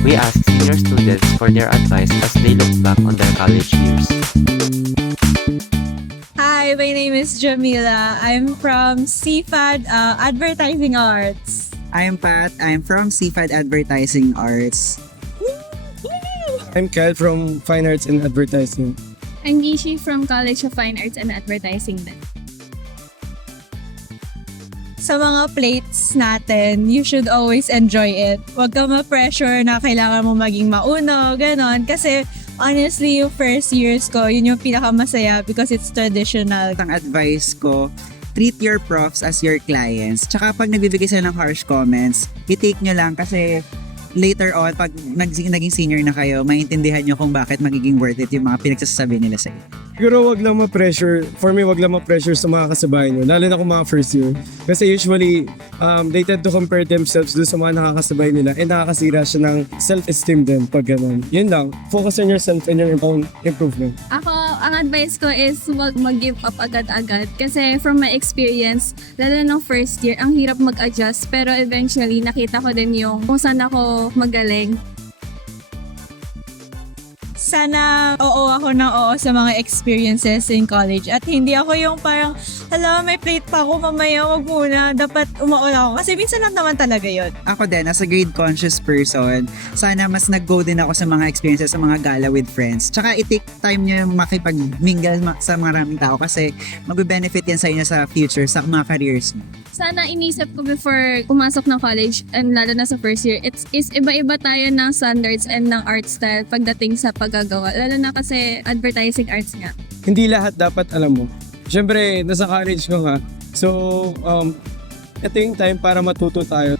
We asked senior students for their advice as they look back on their college years. Hi, my name is Jamila. I'm from CFAD Advertising Arts. I'm Pat. I'm from CFAD Advertising Arts. I'm Cal from Fine Arts and Advertising. I'm Gishi from College of Fine Arts and Advertising din. Sa mga plates natin, you should always enjoy it. Huwag ka ma-pressure na kailangan mo maging mauno, ganon. Kasi honestly, yung first years ko, yun yung pinakamasaya because it's traditional. Ang advice ko, treat your profs as your clients. Tsaka pag nagbibigay sila ng harsh comments, i-take nyo lang kasi later on, pag naging senior na kayo, maintindihan nyo kung bakit magiging worth it yung mga pinagsasabi nila sa iyo. Siguro wag lang ma-pressure. For me, wag lang ma-pressure sa mga kasabay nyo. Lalo na kung mga first year. Kasi usually, they tend to compare themselves doon sa mga nakakasabay nila and nakakasira siya ng self-esteem din pag ganun. Yun lang. Focus on yourself and your own improvement. Ako, ang advice ko is huwag mag-give up agad-agad. Kasi from my experience, lalo ng first year, ang hirap mag-adjust. Pero eventually, nakita ko din yung kung saan ako magaling. Sana oo ako ng oo sa mga experiences in college. At hindi ako yung parang, hala, may plate pa ako, mamaya, wag muna. Dapat umaula ako. Kasi minsan lang naman talaga yun. Ako din, as a grade conscious person, sana mas nag-go din ako sa mga experiences, sa mga gala with friends. Tsaka i-take time nyo yung makipag-mingle sa maraming tao kasi mag-benefit yan sa inyo sa future, sa mga careers mo. Sana inisip ko before pumasok ng college and lalo na sa first year, is iba-iba tayo ng standards and ng art style pagdating sa paggagawa. Lalo na kasi advertising arts nga. Hindi lahat dapat alam mo. Siyempre, nasa college ko nga. So, ito yung time para matuto tayo.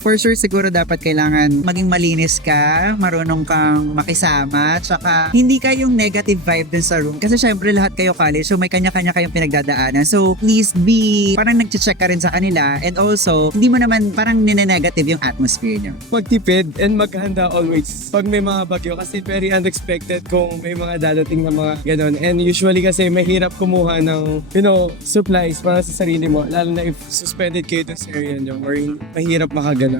For sure, siguro dapat kailangan maging malinis ka, marunong kang makisama, tsaka hindi ka yung negative vibe dun sa room. Kasi syempre lahat kayo college, so may kanya-kanya kayong pinagdadaanan. So please be, parang nag-check ka rin sa kanila and also, hindi mo naman parang nine-negative yung atmosphere nyo. Magtipid and maghanda always pag may mga bagyo kasi very unexpected kung may mga dadating na mga ganon. And usually kasi mahirap kumuha ng, supplies para sa sarili mo, lalo na if suspended kayo dun sa area nyo or mahirap makagano.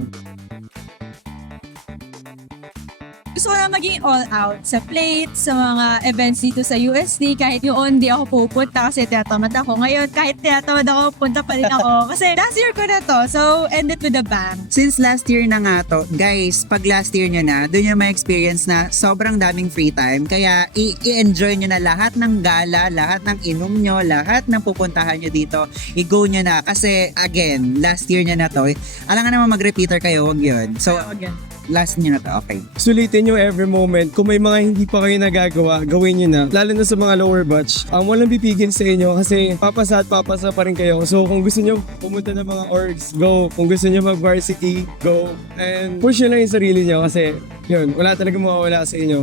Gusto ko na maging all out sa plates, sa mga events dito sa USD. Kahit yun, di ako pupunta kasi tinatamad ako. Ngayon, kahit tinatamad ako, punta pa rin ako. Kasi last year ko na to, so end it with a bang. Since last year na nga to, guys, pag last year nyo na, doon nyo ma-experience na sobrang daming free time. Kaya i-enjoy nyo na lahat ng gala, lahat ng inom nyo, lahat ng pupuntahan nyo dito. I-go nyo na. Kasi again, last year nyo na to. Alam nga naman mag-repeater kayo, wag yun. So, last nyo na to, okay. Sulitin nyo every moment. Kung may mga hindi pa kayo nagagawa, gawin nyo na. Lalo na sa mga lower batch. Walang bibigin sa inyo kasi papasa at papasa pa rin kayo. So kung gusto nyo pumunta ng mga orgs, go. Kung gusto nyo mag-varsity, go. And push nyo lang yung sarili nyo kasi yun, wala talaga mawawala sa inyo.